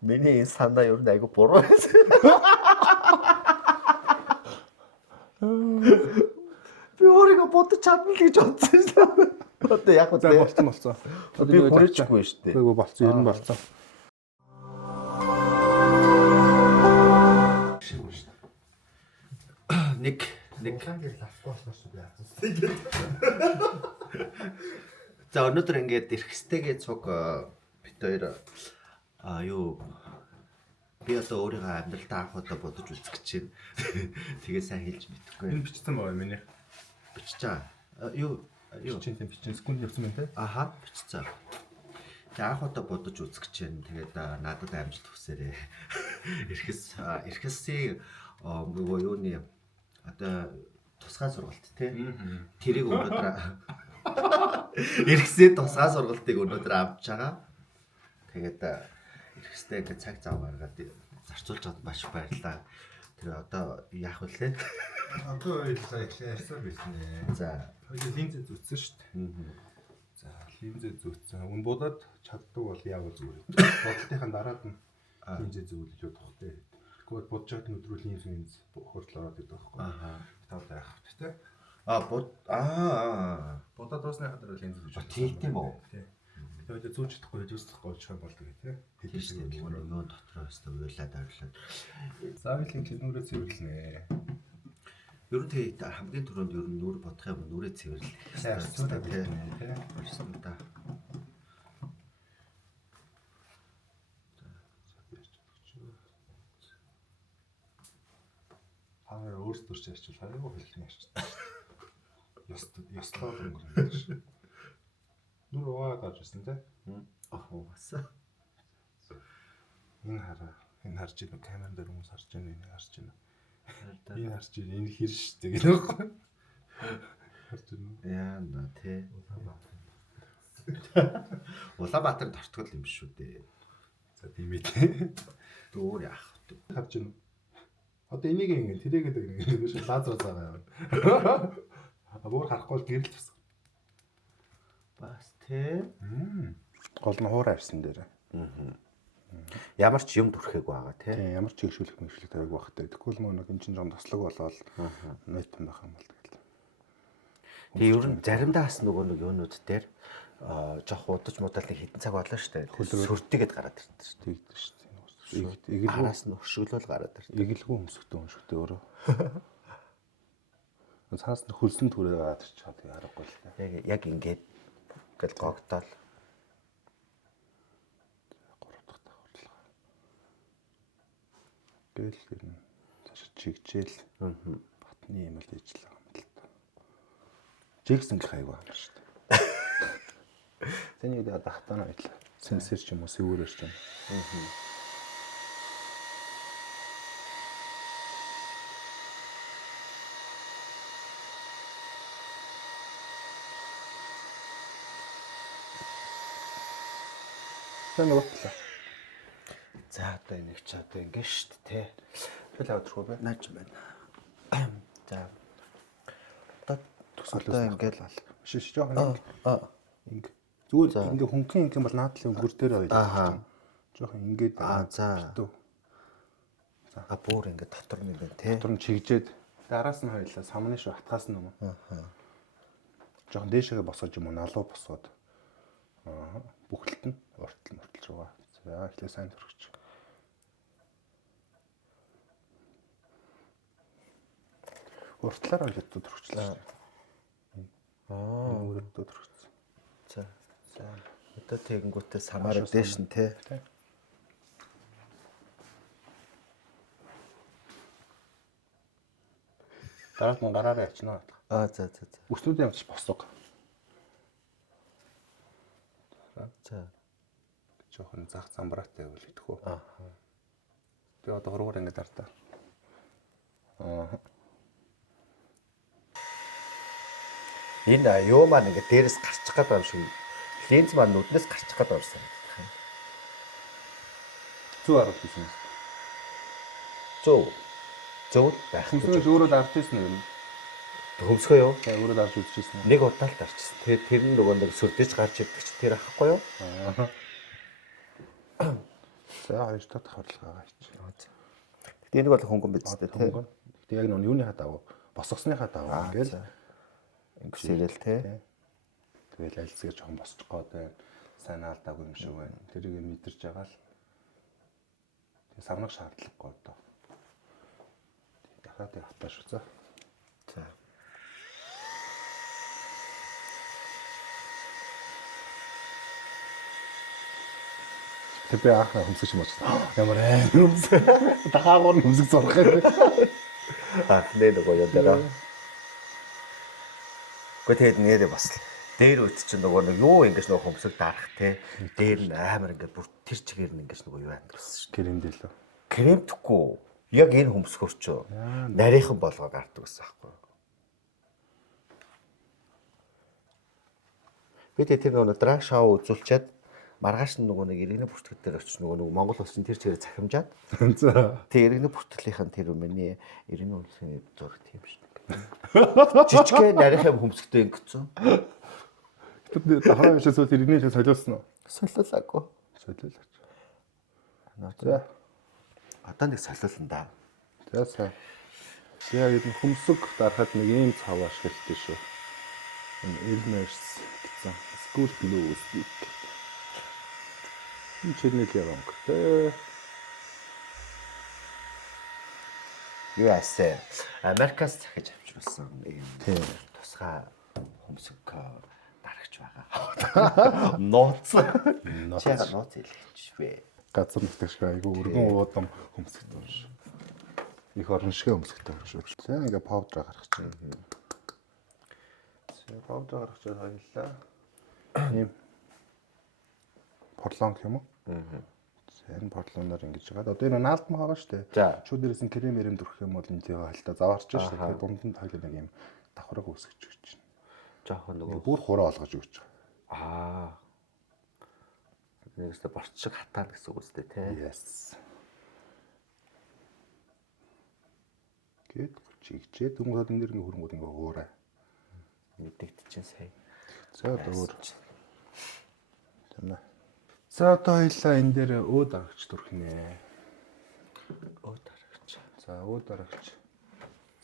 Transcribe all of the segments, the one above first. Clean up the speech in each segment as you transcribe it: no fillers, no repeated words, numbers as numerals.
Миний энэ санаа ер нь айгу буруу байсан. Би өөрийгөө бодож чадна л гэж бодсон шүү. Одоо яг За болцсон. Би хүрээчгүй шүү дээ. Үгүй болцсон, ер нь болцсон. Нэг хангир лавхгүй болохоос би яасан. За өнөөдөр ингээд эрхэстэйгээ цуг бит хоёр юу би одоо өөрийнхөө амьдралдаа анх удаа бодож үзэх гэж байна. Тэгээ сайн хэлж мэдэхгүй. Энэ бичсэн байгаа миний. Бичиж байгаа. Юу Бичсэн секунд явсан байна те. Аха бичсэн. Тэгээ анх удаа бодож үзэх гэж байна. Тэгээд надад амжилт хүсээрэй. Эрхэсийн нөгөө юуны одоо тусгай сургалт тий. Тэрийг өнөөдөр эрхэсийн тусгай сургалтыг өнөөдөр авч байгаа. Тэгээд эрхэстэй ингээд цаг зав гаргаад зарцуулж чад маш баярлалаа. Тэр одоо яах вүлээ? Одоо ойлаа ярьсан байсан нэ. За хоёул линзээ зүтсэн шүү дээ. За линзээ зүтсэн. Үн бодоод чаддаг бол яавал зүгээр. Бодлынхаа дараад нь линзээ зөвлөж явах хэрэгтэй. Тэгвэл бодож байгаа өдрөө линз хөртлөө ороод идэх байхгүй. Тавтай яах вэ те? Бодоод дуусныхаа дараа линз зүж. тийм үү? Тэгээд зүүж чадахгүй зүүсдэхгүй болчих юм болдог тий. Тийм шүү дээ. Нөгөө дотроо өстө уйлаад орлоод. Заавлын нүрээ цэвэрлэнэ. Ер нь тэгээд хамгийн түрүүнд ер нь нүр бодох юм нүрээ цэвэрлэх. Ястаа тий. Барьсан да. Хаагаар өөрсдөө ч ярьчихвал аюу хэлний ярьчихсан. Ёслоо өнгөрсөн шүү. Нүр угаа гарч ирсэн тий. Бас. Энэ харж байна камерын дээр хүмүүс харж байна энэ харж байна. Энэ харж байна энэ хэр штэ гэх юм байна. Харж байна. Яа на тий. Улаанбаатар тортгол юм шүү дээ. За тийм ээ тий. Дүүр яах вэ? Харж байна. Одоо энийг ингэ тэрээгээд ингэ лазер заагаа. Бүр харахгүй л гэрэл тусах. Бас тий. Гол нь хуур арьсан дээр. Ямар ч юм дүрхэг байгаа тий. Тийм ямар ч хөвшүүлэх мөвшлэг тавиг багтай. Тэгвэл мөн нэг энэ чинь жон тослог болоод нойтон байх юм бол тэгэл. Тэгээ ер нь заримдаа бас нөгөө нэг юунууд дээр жоох удаж муудалны хитэн цаг болоо штэ. Сүртэйгэд гараад ирдэ штэ. Тэгдэж штэ. Араас нь өршөглөл гараад ирдэ. Эгэлгүй өмсөхтэй өмшөхтэй өөрөө. Цаас нь хөлсөн түрээ гараад ирчихад харахгүй л та. Яг ингээд гэл гогтоол. Гэл гэр нь цааш чигжээл батны юм л ижил байгаа юм л та. Жигсэн гэх айгүй юм шүү дээ. Тэнийг одоо хатана байлаа. Сенсор ч юм уу сэвүүрэр ч юм. Нөгөөтлөө. За одоо энийг ч одоо ингэ штт те. Тэгэл авдрахгүй бэ? Нааж байна. За. Одоо ингээл Шиш жоохон ингэ. Зүгээр ингэ хөнгөн ингэ бол наадлын өнгөр дээр байлаа. Жоохон ингээд за. Бүр ингэ дотор нь ингэ те. Дотор нь чигжээд араас нь хоёлаа самны шүү хатгаас нь юм. Жоохон дээшээгээ босгож юм уу налуу босгоод. Бүхэлд нь мөртөл руугаа. За эхлээ сайн төрөгч. Уртлаар ойлоо төрөгчлээ. Өөрөдөө төрөгцсөн. За. Одоо тэгэнгүүтээ самаар дээш нь те. Дараад нь гараараа ячнаа. За. Өснүүдийн явж босдог. За. Жохон зах замбраатай байвал идэхүү. Би одоо хуруугаар ингэ дартаа. Энэ юу маань ингэ дээрээс гарчих гээд байгаа юм шиг. Линз маань нүднээс гарчих гээд байгаа юм. Зүү харуулж ирсэн. Зөв байх. Хүнсээс өөрөө дарж ирсэн юм. Хөмсгөө юу? Тэгээ өөрөө дарж үзчихсэн. Нэг удаа л дарчихсан. Тэгээд тэр нь нөгөө нэг сүрдэж гарч ирдэг чи тэр ахгүй юу? За хоёр дахь хавралгаа ич. Гэтэ энийг бол хөнгөн биз дээ тий. Гэтэ яг нөө юуныхаа даваа босгосныхаа даваа ингээл Ингэс ирэл тий. тэгэл альцгээ жоохон босчих гээд байна. Сайн алдаагүй юм шиг байна. Тэрийг мэдэрч байгаа л тэг савнах шаардлагагүй одоо. Дахиад хатаа шүү. За. За. Тэг би анх хөмсөж юм байна. Ямар хөмсөг. Дахаагаар хөмсөг зурх юм. Нэ нөгөө юм дээр. Гэхдээ тэгээд нэрээ бас дээр үт чинь нөгөө нэг юу ингэж нөгөө хөмсөг дарах те. Дээр нь амар ингээд бүр тэр чигээр нь ингэж нөгөө юу амьдрсан шүү. Кремдэлөө. Кремтэхгүй. Яг энэ хөмсгөр ч нарийнхан болгоод гардаг гэсэн аахгүй. Бид тэр нөгөө драг шоу үзүүлчихэд маргааш нь нөгөө нэг иргэний бүртгэл дээр очиж нөгөө Монгол улсын тэр чигээр захимжаад. За. Тэг иргэний бүртгэлийн тэр өмнө иргэний улсын зураг тийм шүү. Жижигхэн нарийнхан хөмсгтэй ингэсэн. Тэр дахраа биш эсвэл иргэний шиг солиулсан уу? Солиулаагүй. Солиулаач. За. Одоо нэг солиулсан да. За сайн. Яг энэ хөмсөг дарахад нэг ийм цав ашигладаг шүү. Энэ Elmer's гэсэн School Blues гэх. Энэ чиний л өнгөтэй. Юу яасан? Америкаас захиж авчруулсан ийм тусгай хөмсөг дарагч байгаа. Нууц. Чига нууц илгэж бэ. Газар нутагш айгу өргөн уудам хөмсгтэй юм шүү. Их орон шиг хөмсгтэй юм шүү. За ингээ паудер гаргах чинь. За паудер гаргах чинь хоёлаа. Ийм порлон гэх юм уу? За энэ порлоноор ингэж жагаад одоо энэ наалт маа байгаа шүү дээ. Шүүд дээрээс нь крем мэрэм дөрөх юм бол энэ тэгээ хальтаа заваарч шүү. Тэгээ дунд нь хоёлаа нэг юм давхраг үсгэж өгч чинь. Жохон нөгөө бүр хураа олгож өгч. Нэгсээ борч шиг хатаа гэсэн үг үстэй тий. Yes. Гэт чигчээ дүнгээр энэ дэр ингээ хөрөнгүүд ингээ хуурай. Мэдэгт чинь сая. За одоо өөр. Тэмээ. За одоо хоёлаа энэ дээр өө дарагч дүрх нэ. Өө дарагч. За өө дарагч.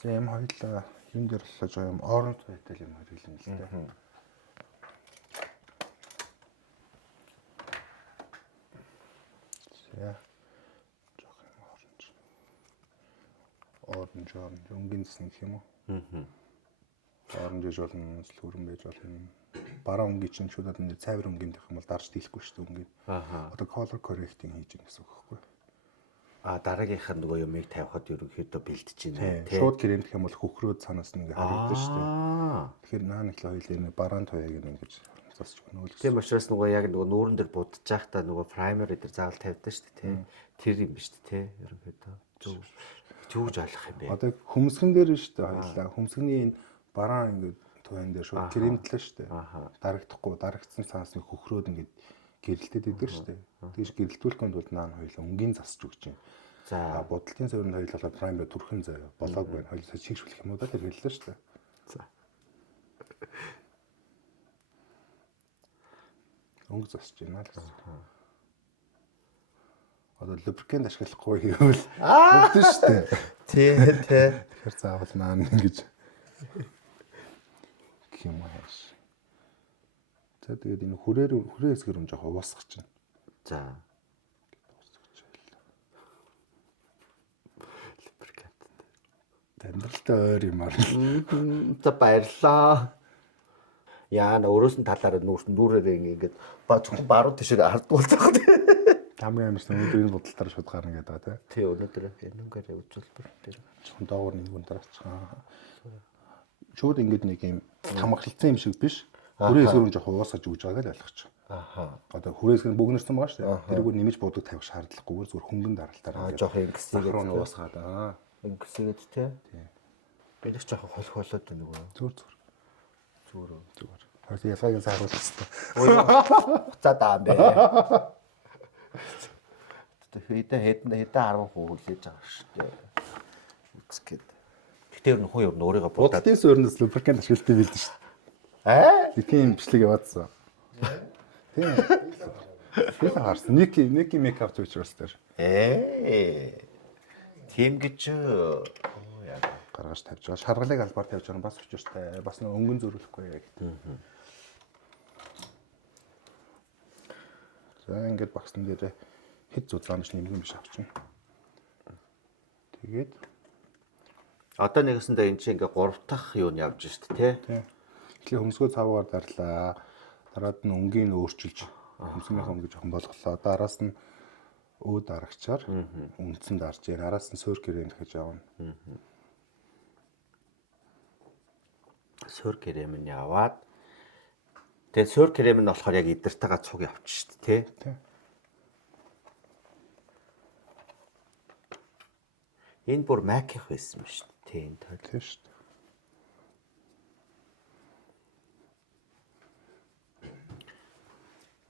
За юм хоёлаа юм дээр боллоо жоо юм оранж байтал юм хэрэглэн л дээ. За. Жох юм оранж. Оранж өнгийн зэс гэх юм уу? Оранж гэж болно, сүрэн байж болно. Бараа өнгийн чинь шууд энэ цайвар өнгийн гэх юм бол дарж дийлэхгүй шүү дээ өнгийн. Одоо color correcting хийж гэнэ гэсэн үг байхгүй. Дараагийнх нь нөгөө юмыг тавихад ерөнхийдөө бэлдэж байна тий. Шууд крем гэх юм бол хөхрөөд цаанаас нь ингээ харагдаж шүү дээ. Тэгэхээр наа нэг л хоёул энэ бараан туяаг ингэж засч өгнө. Тийм учраас нөгөө яг нөгөө нүүрэн дээр будаж байхдаа нөгөө primer дээр заавал тавьдаг шүү дээ тий. Тэр юм ба шүү дээ тий. Ерөнхийдөө зүгж ойлгох юм бэ. Одоо хөмсгөн дээр нь шүү дээ хоёлаа. Хөмсгөний энэ бараан ингээ туяан дээр шууд кремтлээ шүү дээ. Дарагдахгүй дарагдсан цаанаас нь хөхрөөд ингээ гэрэлтэд идэг шүү дээ. Тэгж гэрэлтүүлэхэд бол наа хоёлаа өнгийн засч өгч юм. За будалтын цэвэрэнд хоёул болоод primer түрхэн заяа болоог байна. Хоёул чигшүүлэх юм уу да тэр хэллээ шүү дээ. За. Өнгө засч байна л гэсэн. Одоо lubricant ашиглахгүй гэвэл бүгд шүү дээ. Тий. Тэгэхээр заавал наа ингэж юм ааш. За тэгээд энэ хүрээ хэсгэр юм жоохон уусгах чинь. За. Lubricant. Амьдралтай ойр юмар. За баярлаа. Яа на өөрөөс нь талаараа нүүрээрээ ингээд зөвхөн баруун тишээ хардгуулцах. Хамгийн амарч өнөөдрийн бодолтоор шууд гарна гэдэг тий. Тий өнөөдөр энэгээр үзүүлбэр дээр. Зөвхөн доогор нэг хүн дараачихаа. Шууд ингээд нэг юм хамгаалцсан юм шиг биш. Хүрээ хэсгэр жоохон уусгаж өгж байгааг л ойлгочих. Одоо хүрээ хэсгэр бөгнөрсөн байгаа шүү дээ. Тэрийг нэмж бодог тавих шаардлагагүйгээр зүгээр хөнгөн даралтаараа. Жоох ингэсгээд уусгаад ингэсгээд тий. Би нэг жоохон холхолоод байна нөгөө. Зүгээр. Хоёул ялгаагийн сааруулах хэрэгтэй. За даа бэ. Хэдэн 10% хүлээж байгаа шүү дээ. Үсгээд. Гэтэ ер нь хүн ер нь өөрийгөө будалтын суурнаас lubricant ашиглалтыг бэлдэн шүү дээ. Тийм бичлэг яваадсан. Тийм. Би л харсан. Ники мейкап төчрөөс дээр Тийм гэж яа. гаргаж тавьж байгаа. Шаргалыг албаар тавьж байгаа нь бас учиртай. Бас нэг өнгөн зөрүүлэхгүй гэдэг. За ингээд багсан дээр хэд зузаамж нэмгэн биш авчихна. Тэгээд Одоо нэгэсэндээ энэ чинь ингээ 3 дахь юу нь явж штт тий. тийм. Эхлээ хөмсгөө цавгаар дарлаа. Дараад нь өнгийг өөрчилж хөмсгийнхаа өнгө жоохон болголоо. Дараас нь өө дарагчаар үндсэн дарж яа. Араас нь суур гэрээ дахиж явна. Суур крем нь яваад тэгээд суур крем нь болохоор яг идэртэйгээ цуг явчих штт тий. Тийм. Энэ бүр маких байсан ба штт тий энэ тойл. Тийм шүү дээ.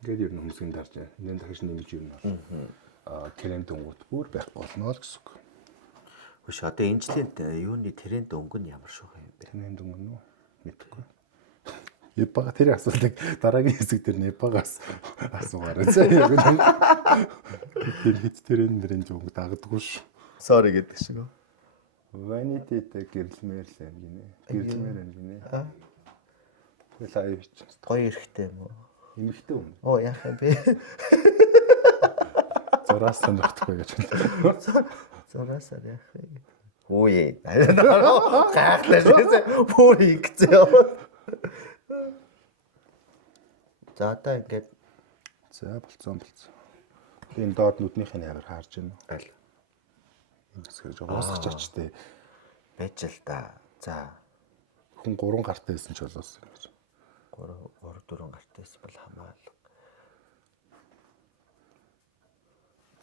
Ингээд ер нь хөмсгийн дарж яа. Энд дахиж нэмж ер нь бол крем дүнгууд бүр байх болно л гэсэн үг. Хөш одоо энэ жилийн юуны тренд өнгө нь ямар шоу юм бэ? Крем дүнг нь мэдгүй. Япага тэр асуултыг дараагийн хэсэг дээр Япагаас асуугаарай. За яг юм. Тэр хит трендэрэн зүг дагдаггүй ш. Sorry гэдэг шиг. Vanity-тэй гэрэлмээр л юм гинэ. Гэрэлмээр юм гинэ. Тэгэл аяа бичсэн. Гоё эрэхтэй юм уу? Эмэгтэй юм. Оо яах юм бэ? Зураас сонирхдаггүй гэж байна. Зураасаар яах вэ? Ууе. Гайхлаа шээсэ. Бүр ингэцээ. За одоо ингээд За болцсон. Энэ доод нүднийхээ ягаар харж байна. аль Ингэсгэж уусгаж очтой. байж л да. За Хүн 3 гартай байсан ч болоос юм гэж. 3 4 гартайс бол хамаалал.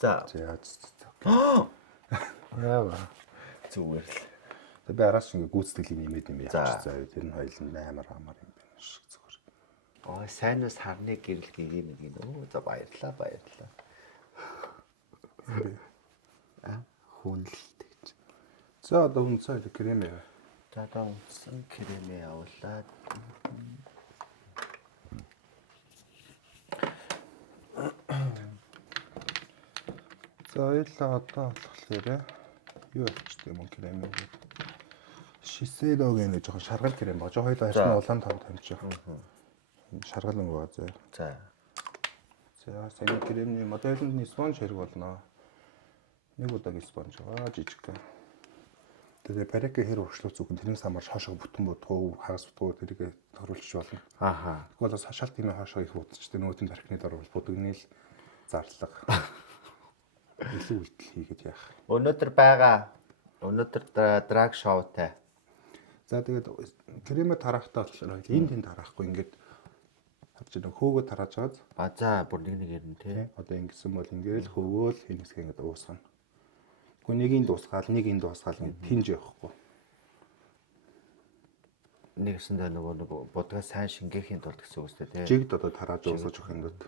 За Яа. зүгээр л. Би араас ингэ гүйцэтгэлийг нэмээд юм За. яач заа. Тэр нь хоёул амар амар юм байна шиг зүгээр. Ой сайн ус харны гэрэл гээгээ нэг юм. Оо за баярлаа. Хүнлэлт гэж. За одоо хүн цаа крем яа. За одоо унтсан крем явуулаад За ойлаа одоо болохоор юу болчих юм крем юм. Шисэдог нэг жоохон шаргал крем баг. Жоо хоёул хайрсан улаан тав тамчих. Шаргал өнгөө зөө. за За сайн кремний модельний спонж хэрэг болно. Нэг удаагийн спонж байгаа жижиг. Тэгээ парик хэр өршлөөц үгэн тэрнээс хамаарч хоошоо бүтэн бодгоо хагас бодгоо тэрийг тохируулж болно. ааха. Тэгвэл бас хашаалт тийм хоошоо их будчихтэй нөгөөтний тархины дор бол будагныг зарлага. Илүү үйлдэл хийгээд яах. Өнөөдөр драг шоутай. За тэгээд кремэ тарахтаа болохоор энэ тэнд тарахгүй ингээд харж байгаа хөөгөө тарааж байгаа. А за бүр нэг ярина тий. Одоо ингэсэн бол ингээл хөвөөл энэ хэсгээ ингээд уусгана. Гэхдээ нэгийг дуусгаал, нэгийг дуусгаал ингээд тинж явахгүй. Нэгсэндээ нөгөө будгаа сайн шингээхийн тулд гэсэн үг үстэй тий. Жигд одоо тарааж уусгаж өгөх юм дот.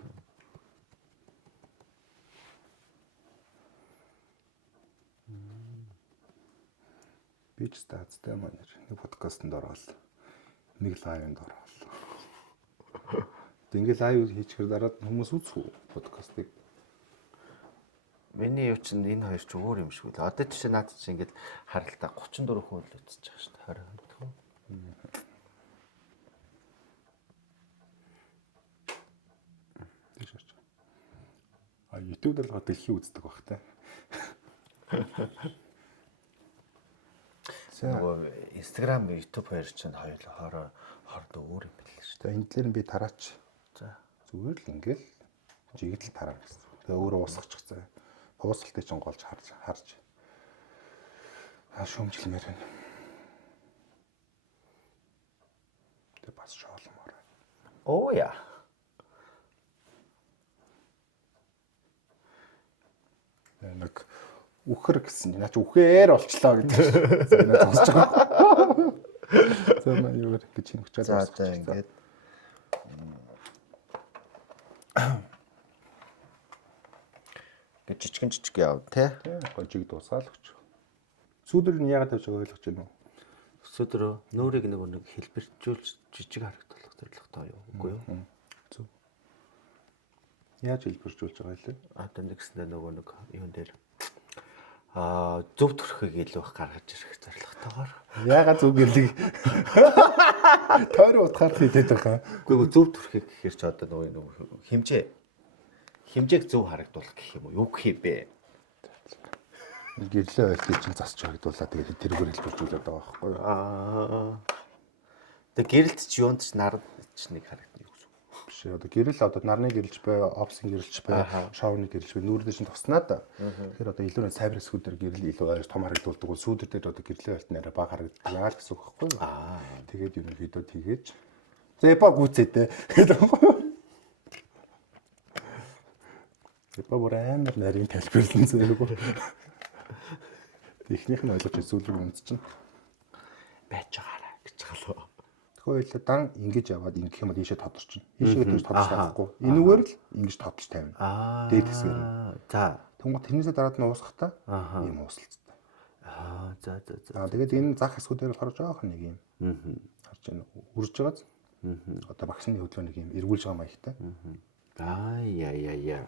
Би ч таацтай маань нэг подкастэнд ороод нэг лайвд ороод. Ингээд лайв хийчихээр дараад хүмүүс үзэх үү подкастыг. Миний юу чинь энэ хоёр ч өөр юм шиг үү. Одоо тийш наад чинь ингээд харалтаа 34% л үзэж байгаа шүү дээ. 20 хоног. Тийш очив. YouTube дээр л дэлхий үздэг баг та. Нөгөө Instagram, YouTube хоёр чинь хоёроо хоорондоо өөр юм байна шүү За энэ дээр би тараач. дээ. За Зүгээр л ингээл жигдэл тараа гэсэн. Тэгээ өөрөө уусгачих заа. Уусгалтыг ч голж харж. Шүүмжлэмээр байна. Тэгээ бас шоолмоор. оо яа. Нэг үхэр гэсэн. Наач үхээр болчлоо гэдэг. За энэ зогсож байгаа. За маа юу гэж юм хүчээд За ингээд Гэ жижиг яв те. Гончиг дуусгаал өгч. Сүүдөр нь яагаад тавьж байгааг ойлгож байна уу? Өсөдрөө нүүрийг нэг хэлбэрчүүлж жижиг харагдуулах зорилготой юу үгүй юу? Зүг. Яаж хэлбэржүүлж байгаа юм лээ? Одоо нэгснээр нөгөө нэг юун дээр зөв төрхийг илүү их гаргаж ирэх зорилготойгоор. Яагаад зүг гэлэг тойрон утгаар хийдэг байгаа. Үгүй зөв төрхийг гэхээр ч одоо нөгөө хэмжээг зөв харагдуулах гэх юм уу? Юу гэх юм бэ? Гэрлээ ойлтыг чинь засч хагдуулаад тэгээд тэргээр хэлбэржүүлээд байгаа байхгүй юу? Тэгээ гэрэлт ч юунд ч нард ч нэг харагдана юу гэсэн. Биш одоо гэрэл одоо нарны гэрэлж бай, опсын гэрэлж бай, шоуны гэрэлж бай нүүрдээ чинь тосноо да. Тэгэхээр одоо илүү нэг сайбер скутер гэрэл илүү ойр том харагдуулдаг бол сүүдэр дээр одоо гэрлээ ойлт нэрэ баг харагддаг яа л гэсэн үг байхгүй юу? Тэгээд ерөнхийдөө тэгээж зэпа гүцээтэй. Зэпа бүр амар нарийн тайлбарлан зэрэг. Эхнийх нь ойлгож сүүлрэг үнц чинь Байж байгаарай гэж галуу. Тэгвэл дан ингэж яваад ингэх юм бол ийшээ тодорч чинь. Ийшээ гэж тодорч тавихгүй. Энэгээр л ингэж тодорч тавина. Дээд хэсгээр нь. За. Тэнгуут тэрнээсээ дараад нь уусгахтаа ийм уусалцтай. За. Тэгээд энэ зах хэсгүүдээр харж байгаа нэг юм. Харж байна. Үрж байгааз. Одоо багсны хөдөлгөөнийг ийм эргүүлж байгаа маягтай. Яа.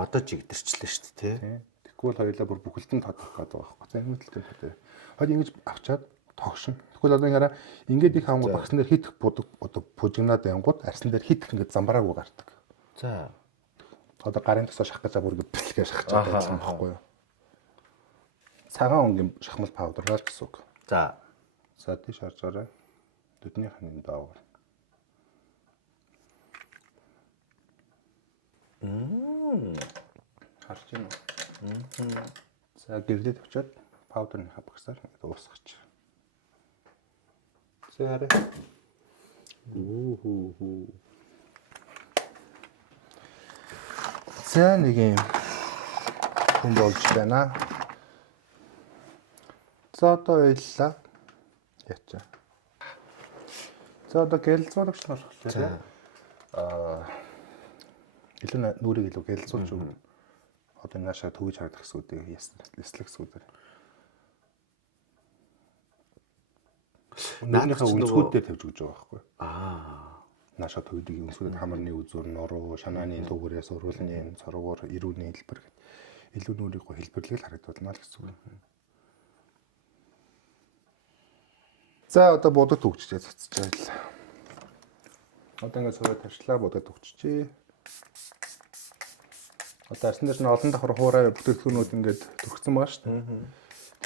Одоо жигдэрчлээ шүү дээ, тий. Тэгвэл хоёулаа бүр бүхэлдэн тодорх гэдэг байгаа байхгүй. Зарим хэлтэй тодорх. Хойд ингэж авчаад тогшин. Тэгвэл одоо яараа ингээд их хангууд багсан дээр хит будаг одоо пужигнаад байнгут арсан дээр хит ингээд замбараагүй гардаг. За. Одоо гарын тосоо шах гэж бүр ингээд бэлгээ шахчихад байсан байхгүй юу? Цагаан өнгийн шахмал паудер гэсэн үг. За. За тийш харж гараа. Төднийх нь даавар. Харж байна уу? За гэрлээ тавьчаад паудерны хабагсаар ингээд уусгач. За хараа. За нэг юм хүн болж байна. За одоо ойллаа. Ячаа. За одоо гялцуулагч нар болохоор илүү нүрийг илүү гялцуулж өгнө. Одоо наашаа төгөж харагдах хэсгүүдийг яслах хэсгүүдээр. Нүрийнхээ өнцгүүдээр тавьж өгч байгаа байхгүй. Наашаа төгөдгийг өнцгүүдэд хамарны үзүүр, нуруу, шанааны төгөөрөөс уруулны цоргоор ирүүний хэлбэр гэд илүү нүрийг го хэлбэрлэл харагдуулна л гэсэн үг. За одоо бодод төгчжээ цацж байлаа. Одоо ингээд суваа тавьчлаа бодод төгчжээ. Одоо арсан дээр нь олон давхар хуурай бүтээгдэхүүнүүд ингээд төрчихсөн байгаа шүү дээ.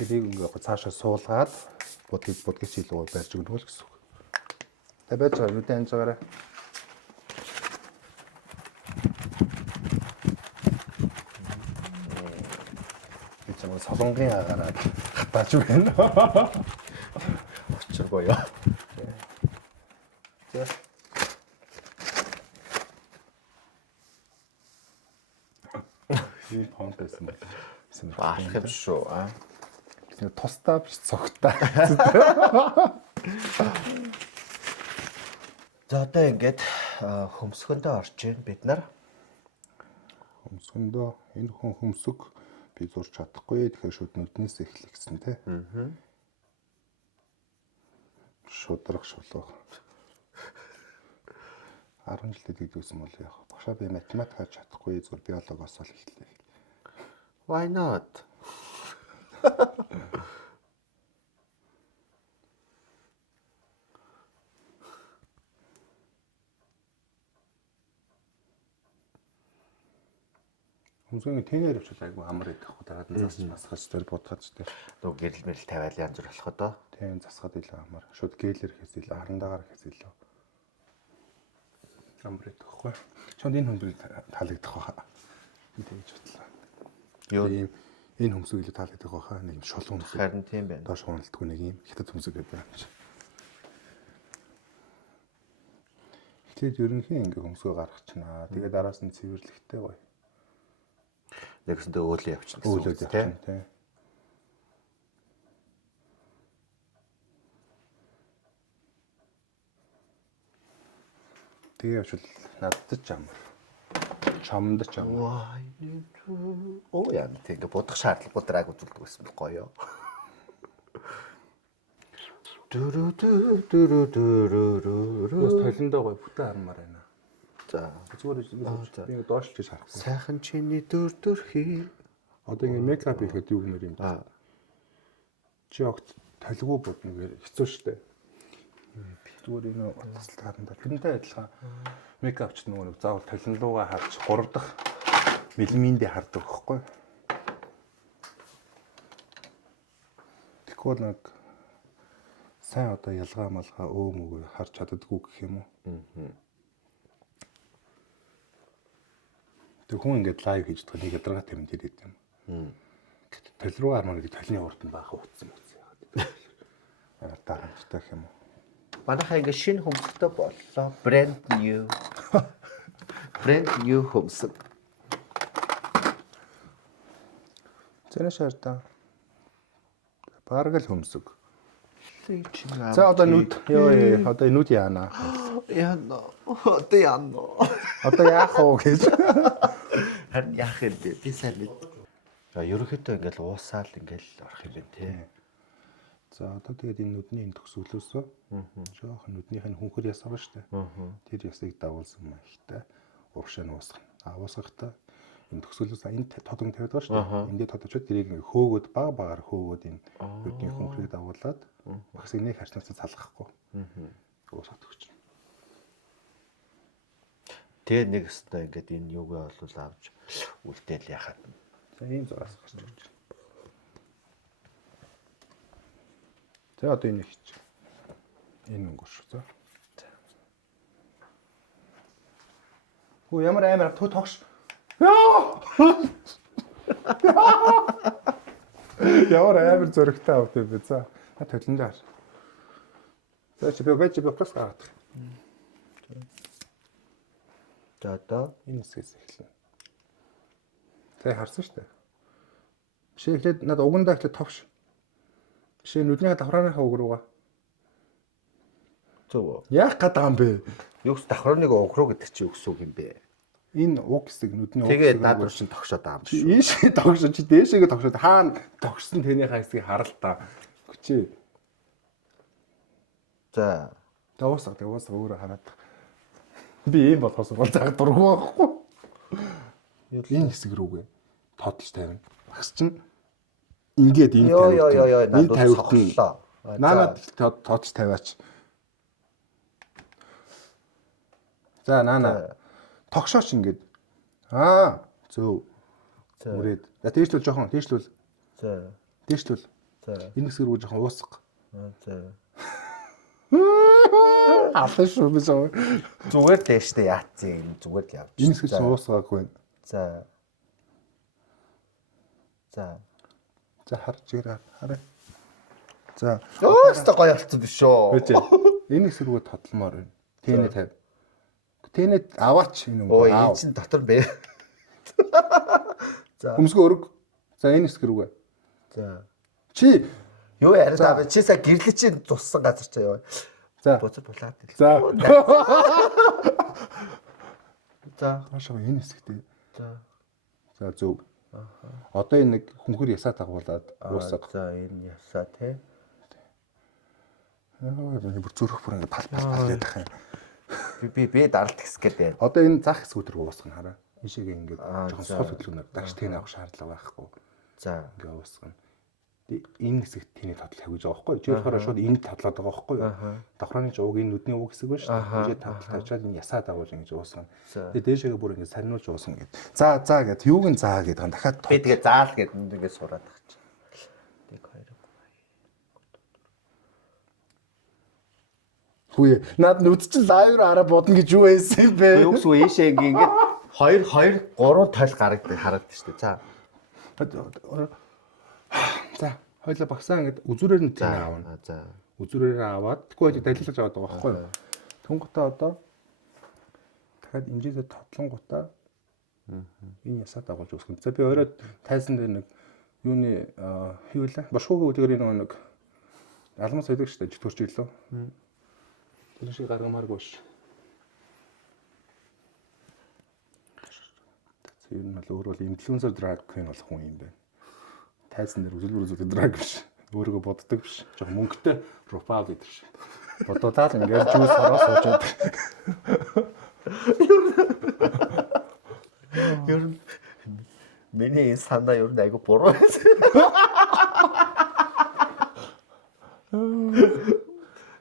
Тэрийг ингээд цаашаа суулгаад будгийг илүү барьж өгнө л гэсэн үг. Та байж байгаа юу дэ анж байгаарай. Би чамд солонгийн агаараа хатааж байна. Учиргүй яа. За. Энэ фонт байсан байна. Баах юм шүү. Тусдаа биш цогтаа. За одоо ингээд хөмсгөндөө орж байна бид нар. Хөмсгөндөө энэ хүн хөмсөг би зурч чадахгүй. Тэгэхээр шууд нүднээс эхлэх гэсэн тий. Шудрах шулуух. 10 жилдээ тэгдэгсэн бол яг багшаа би математик хийж чадахгүй зүгээр биологоос л эхэллээ. Why not? Хөмсгөний тэнээр явуул айгу амар идэх хөө дараад нь засч масгаж тэр будгаж тэр. Нөгөө гэрэл мэрэл тавиал янз бүр болох одоо. Тэн засгаад илүү амар. Шууд гэлэр хэс илүү харандагаар хэс илүү. Амар идэх хөө. Чонд энэ хөмсгөл таалагдах баха. Би тэгж бодлоо. Юу энэ хөмсөг илүү таалагдах баха. Нэг шулуун хөмсөг. харин тийм байна. Доош хонолтгүй нэг юм хятад хөмсөг гэдэг юм чи. Эхлээд ерөнхий ингээ хөмсгөө гаргачнаа. Тэгээд араас нь цэвэрлэхтэй гоё. Нэгсэндээ өөлөө явчихна гэсэн Өөлөөд үг тийм. явчихна тий. Тэгээ явшил надад ч амар. Чамд ч амар. Оо яа тийм ингээ будах шаардлагагүй драг үзүүлдэг байсан гоё. Бас толиндоо гоё бүтэн армаар байна. За. Зүгээр би доош ч харахгүй. Сайхан чиний дөрхий. Одоо ингэ мейкап хийхэд юу гэмээр юм бэ? Чи огт талгүй бодно гэх хэцүү штэ. Зүгээр энэ тасалтаарна. Тэрнтэй адилхан мейкап ч нөгөө нэг заавал талинлуугаа харж 3 дахь миллиминдээ хардаг байхгүй. Тэгвэл нэг сайн одоо ялгаа малгаа өөмөг харж чаддаггүй гэх юм уу? Тэг хүн ингээд лайв хийж байгаа нэг ядаргаа тамид ирээд юм. Тал руу армаа гэдэг талны урд нь баахан утсан яагаад. Амар дарамжтай юм уу? Манайхаа ингээд шинэ хөмсгтэй боллоо. Brand new. Brand new хөмсг. Зэнэ шаардаа. Бараг л хөмсг. За За одоо нүд ёо одоо нүд яана. яана. Одоо яана. Одоо яах вэ гэж. Харин яах юм бэ? Би сайн мэд. За ерөнхийдөө ингээд уусаал ингээд орох юм байна те. За одоо тэгээд энэ нүдний энэ төгсгөлөөсөө жоохон нүднийх нь хүнхэр яс байгаа шүү дээ. Тэр ясыг дагуулсан маягтай урагшаа нь уусгах. Уусгахдаа энэ төгсгөлөөс энэ тодон тавиад байгаа шүү дээ. Эндээ тодочод тэрийг хөөгөөд багаар хөөгөөд энэ нүдний хүнхрийг дагуулад багсыг нэг харснаас салгахгүй. Уусгах төгч. Тэгээ нэг өстой ингээд энэ юугаа олвол авч үлдээл яхаад. За ийм зураас гарч ирж байна. За одоо энэ хич. Энэ өнгөш. За. Хөө ямар амар тогш. Ямар амар зөрөгтэй авт юм бэ? За. Толиндаа. За чи би бас гараад. За одоо Энэ хэсгээс эхэлнэ. За харсан шүү дээ. Бишээ эхлээд надад угандаа эхлээд товш. Бишээ нүдний давхрааныхаа уг руугаа. зөв. Яах гээд байгаа юм бэ? Юус давхрааныг угруу гэдэг чи юу гэсэн үг юм бэ? Энэ уг хэсэг нүдний уг Тэгээ наадвар чинь тогшоод байгаа юм шүү. Ийшээ тогшоо чи дээшээгээ тогшоод хаана тогшсон тэнийхээ хэсгийг харал та. Хүчээ. За. Даваасаа өөрөө хараад. Би ийм болохоос бол цаг дургу байхгүй. Энэ хэсэг рүүгээ тодолж тавина. Багс чинь ингээд энэ тавьд. Энэ тавьд. Наанад тодолж тавиач. За наана. Тогшооч ингээд. Зөв. Үрээд. За дээшлүүл жоохон, дээшлүүл. За. Дээшлүүл. За. Энэ хэсэг рүү жоохон уусах. За. Алаш шүү би зөө. Зүгээр дээштэй яатсан зүгээр л явж. Энэ хэсэг уусгаагүй. За. За. За харж ирээ. Хараа. За. Өөстө гоё болцсон биш үү? Энэ хэсэг рүү тодломоор байна. Тэнэ тавь. Тэнэ аваач энэ өө өнгө. энэ чин дотор бэ. За. Өмсгөө өрг. За энэ хэсэг рүүгээ. За. Чи юу яриад байгаа бэ? Чи сая гэрлэ чинь туссан газар чаа юу? за. Буцаад булаад. За. За. Хаашаа энэ хэсэгтэй. За. За зөв. Одоо энэ нэг хүнхэр ясаа дагуулад уусах. За энэ ясаа те. Яа бүр зүрх бүр ингэ пал гэдэг юм. Би даралт хэсэг гэдэг. Одоо энэ зах хэсгүүд рүү уусгах хараа. Ишээгээ ингэ жоохон сул хөдөлгөөнөөр дагш тэн авах шаардлага байхгүй. За. Ингээ уусгана. Энэ хэсэгт тэний тодол тавьж байгаа байхгүй. Чи болохоор шууд энд тодлоод байгаа байхгүй. Давхрааны ч уг энэ нүдний уг хэсэг байна шүү дээ. Чи тодол тавьчаад энэ ясаа дагуулж ингэж уусгана. Тэгээ дээшээгээ бүр ингэ сарниулж уусгана гэд. За гэд юуг нь заа гэд дахиад Би тэгээ заал гэд ингэ сураад байгаа чи. Тэг хоёр. Хүүе над нүд чинь лайв руу араа бодно гэж юу байсан юм бэ? Юус уу ийшээ ингэ 2 3 тал харагддаг шүү дээ. За. За хоёлаа багсаа ингээд үзүүрээр нь тэнэ аавна. За. Үзүүрээр аваад тэгвэл далилж аваад байгаа байхгүй юу? Тэнгутаа одоо дахиад инжээсээ тодлонгутаа энэ ясаа дагуулж өсгөн. За би орой тайсан дээр нэг юуны хийвлээ. Бошгоогийн үлгээр нэг алмас байдаг шүү дээ. Житгөрч ирлээ. Тэр шиг гаргамааргүй ш. Тэр нь бол өөрөө инфлюенсер драг queen болох хүн юм байна. Тайсан дээр үзүүлбэр драг биш. Өөрийгөө боддог биш. Жог мөнгөтэй профайл гэдэг шиг. Бодуулаад ингээд жүүс ороо суужаад. Ер нь миний энэ санаа ер нь айгу буруу байсан.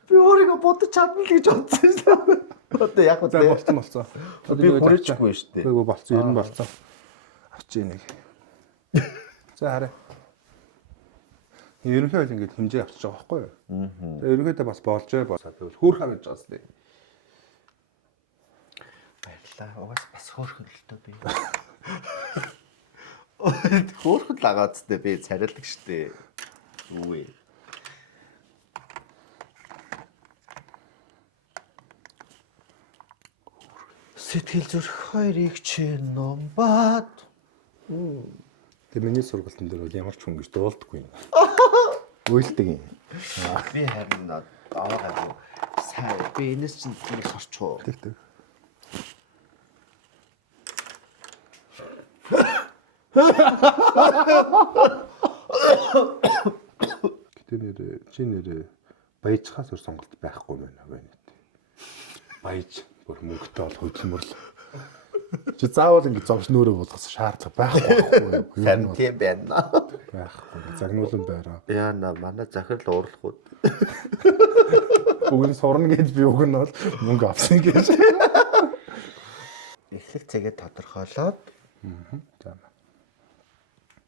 Би өөрийгөө бодож чадна л гэж бодсон шүү. Одоо яг За болцсон. би хүрээчгүй шүү дээ. Үгүй болцсон, ер нь болцсон. Авчи нэг. За хараа. Ерөнхий хууль ингээд хэмжээ авчиж байгаа байхгүй юу? Тэгээ ерөнхийдөө бас болж байсаа тэгвэл хөөрхөн гэж байгаа сте. Баярлаа. Угаас бас хөөрхөн л тоо би. Хөөрхөн л агаацтай би царилдаг штэ. Үгүй. Сэтгэл зүрх хоёрыг чи номбат. Тэгээ миний сургалтын дээр бол ямар ч хүн гэж дуулдаггүй юм. Үйлдэг юм. Би харин аваагаа сайн би энэс чинь нэг харчуу. Тэг. Гэтэ чи нэрээ баяжхаас өр сонголт байхгүй байна байна. Баяж бүр мөнгөтэй бол хөдөлмөрлө. Чи заавал ингэ зовж нөөрэ болгох шаардлага байхгүй. Харин тийм байна. Байхгүй. Загнуулан байраа. Яна манай захирал уурлахууд. Уг нь сурна гэж би уг нь бол мөнгө авсан гэж. Эхлэх цагийг тодорхойлоод За.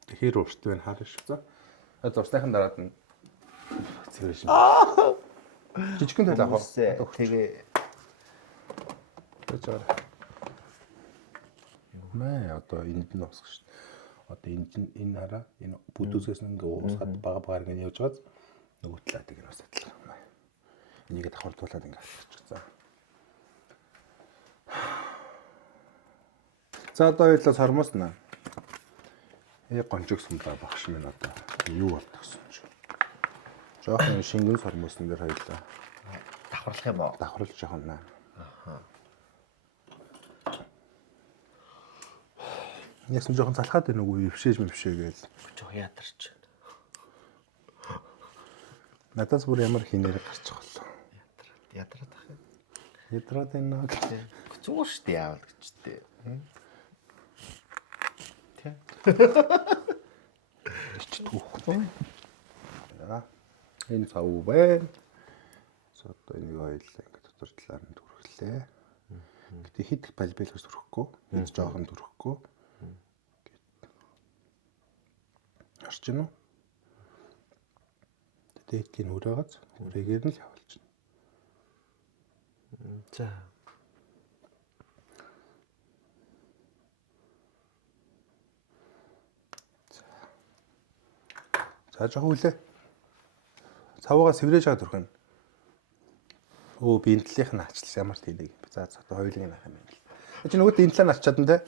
Тэгэхээр урт байна харна шүү. За. Зурсныхан дараад нь цэвэр шин. Жижигхэн тэл авах. тэгээ Тэгэж мэ одоо энд нь усах шүү. Одоо энэ хараа энэ бүдүүсээс ингээ уусгаад бага ингээ явж байгааз нөгөө талаа тэг нь усадлаа. Энийг давхардуулаад ингээ авчих. За одоо хоёулаа сормоснаа. Гонжиг сумлаа багш минь одоо юу болдог гэсэн чи. Жохон шингэн сормосон дээр хоёулаа давхарлах юм уу? давхарлаж жоохон наа. Яасан жоохон залхаад байна уу өвшээж гээл. Жоо ядарч. Надаас бүр ямар хийнээр гарчих болоо. Ядраад ах юм. Ядраад байна гэх. Зүгээр шүү дээ яавал гэжтэй. Тэ. Ичтгүү. За. Энэ цав байна. Одоо энийг ойлаа ингэ дотор талаар нь түрхлээ. Гэтэ хит балбилгаж түрхэхгүй. Хит жоохон түрхэхгүй. Харж гинөө. Дээдлийн хүрээгац хүрээгээр нь л явуулж байна. За. За жоохон үлээ. Цавуугаа сэврээж байгаа түрхэн. Би энэ талынх нь ачлаа ямар тийнийг. За одоо хоёулыг нь ах юм байна. Чи нөгөөд энэ талаа нь ачаад энэ.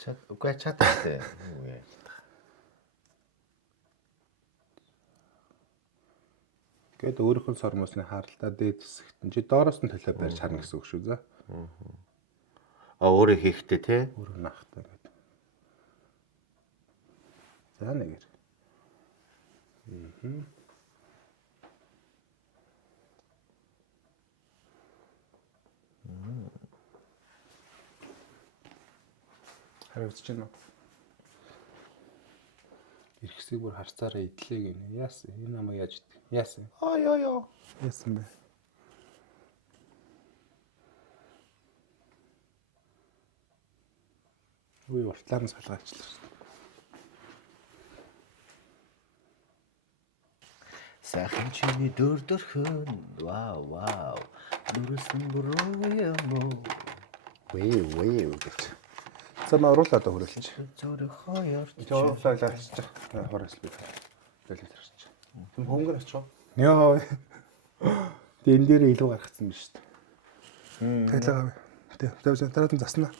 Чад үгүй чадчихтэй. Үгүй. Гээд өөрийнхөө сормосны харалтаа дээд хэсэгт нь чи доороос нь төлөө барьж харна гэсэн үг шүү за. Өөрөө хийхтэй те. Өөрөө наахтай гэдэг. За нэгээр. Хариуцж байна уу? Ирхсийг бүр харцаараа идлээ гинэ. Яасан? Энэ намайг яаж идэх? Яасан? Яа. Яасан бэ? Үгүй уртлаар нь салгаачлаа. Сайхан чиний дөрдөрхөн. Вау. Нүрсэн буруу юм уу? Вэ гэж. За оруулаад хөрөлч. Зүрх хоёр. Жоофлаа авчиж. Хороос би. Дэлгэж харчих. Тэм хөнгөр очих. Яа. Дэн дээр илүү гаргацсан биз шүү дээ. Тэглээ. Тэ дараад нь заснаа.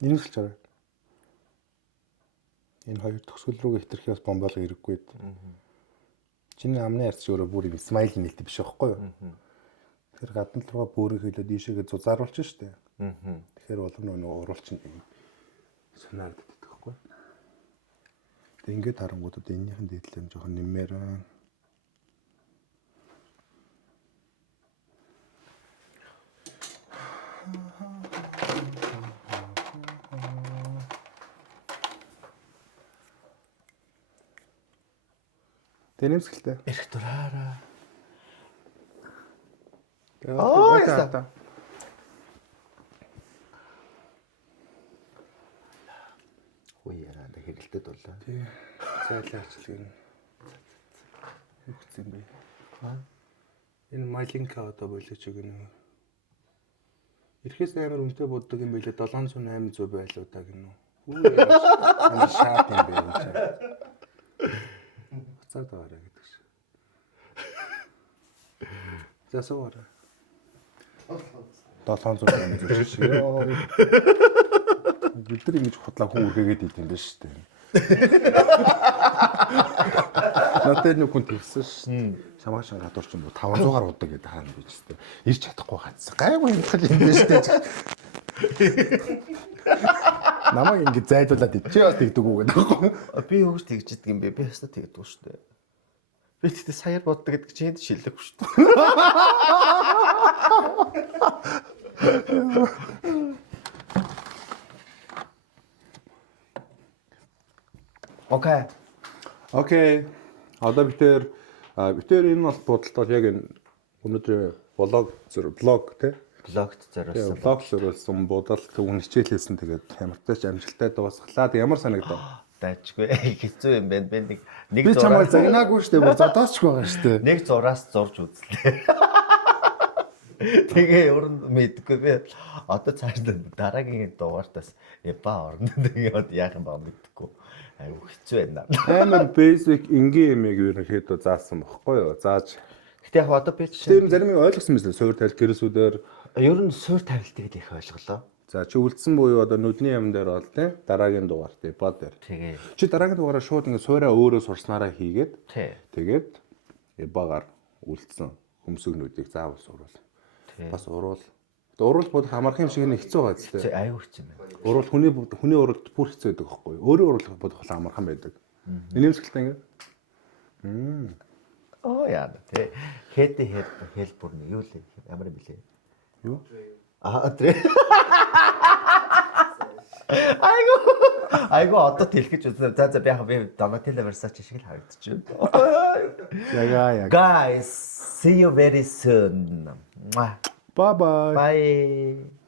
Энэ хэлж байгаа. Энэ хоёр төгсгөл рүү хэтэрхээс бомболго ирэхгүй. Чиний амны арц өөрөө бүр юм смайл нэлт биш байхгүй юу? Тэгэхээр гадна руугаа бөөрийг хэлээд ийшээгээ зузааруулж штэ. Тэгэхээр улам нөгөө уруулчин санаарддаг байхгүй. Тэг ингээд харангуудад эннийхэн дэдлэм жоохон нэмээр. Тэнэмсгэлтэй. Эрх дураараа. Яа. Ой яа да хэрэлдэт боллоо. Тий. Зайлаачлаг нь. Юу гэсэн бэ? Энэ Малинка одоо болооч гэнэ. Ирэхээс амар үнэтэй боддог юм байлээ 700 800 байлуу та гэнэ. Хүү шаат юм бэ энэ. Буцаад аваарай гэдэг шиг. Засаваарай. 700 800 шиг. Бид нар ингэж худлаа хүн үргээгээд идэв юм байна шүү дээ. Надад нэг хүн тэгсэн шүү. Шамаашин гадуур ч юм уу 500-аар удаг гэдэг хаана бич шүү. Ирч чадахгүй гацсан. Гайгүй юм хэл юм байна шүү дээ. Намайг ингэ зайдуулаад чи бас тэгдэг үү гэдэг. Би юу гэж тэгждэг юм бэ? Би ястаа тэгдэг шүү дээ. Би тэгтээ саяар боддог гэдэг чинь шилдэггүй шүү дээ. Окей. Окей. Одоо битээр энэ бол бодолт бол яг энэ өнөөдрийн блог тий Блогт зориулсан. блог зориулсан бодолт хүн хичээлээсэн тэгээд ямартай ч амжилттай дуусглаа. Тэг ямар санагдав? Дайчгүй хэцүү юм байна. Би нэг Би чамайг загнаагүй шүү дээ. Бүр зодоосч байгаа шүү дээ. нэг зураас зурж үзлээ. Тэгээ өрн мэдгүй би одоо цааш дараагийн дугаартаас япа орно. Тэгээд яах юм ба мэдгүй. Айгу хэцүү байна. Амар basic энгийн юм яг ерөнхийдөө заасан бохгүй юу? Зааж. Гэтэ яг одоо би Тэр зарим нь ойлгосон мэт суур тал гэрээсүүдээр ер нь суур тавилтыг их ойлголоо. за чи үлдсэн буюу одоо нүдний юм дээр бол тий дараагийн дугаар тий бод дээр. Тэгээ. Чи дараагийн дугаараа шууд ингэ суураа өөрөө сурснараа хийгээд Тий. тэгээд багаар үлдсэн хөмсөг нүдийг заавал суруул. Тий. Бас уруул. Уруул бодох амархан юм шиг нэг хэцүү байгаа зү. Айгу хэцүү юм байна. Уруул хүний уралд бүр хэцүү байдаг байхгүй юу? Өөрөө уруулах бодох амархан байдаг. Нэмсгэлтэй ингэ. Оо яа тий. Хэдэ хэлбэр нь юу л ямар юм бэлээ? Юу? Трэ. Айгу одоо тэлхэж үзсэн. За би яг би Donatella Versace шиг л харагдчих. Яга. Guys, see you very soon. Bye bye. Bye.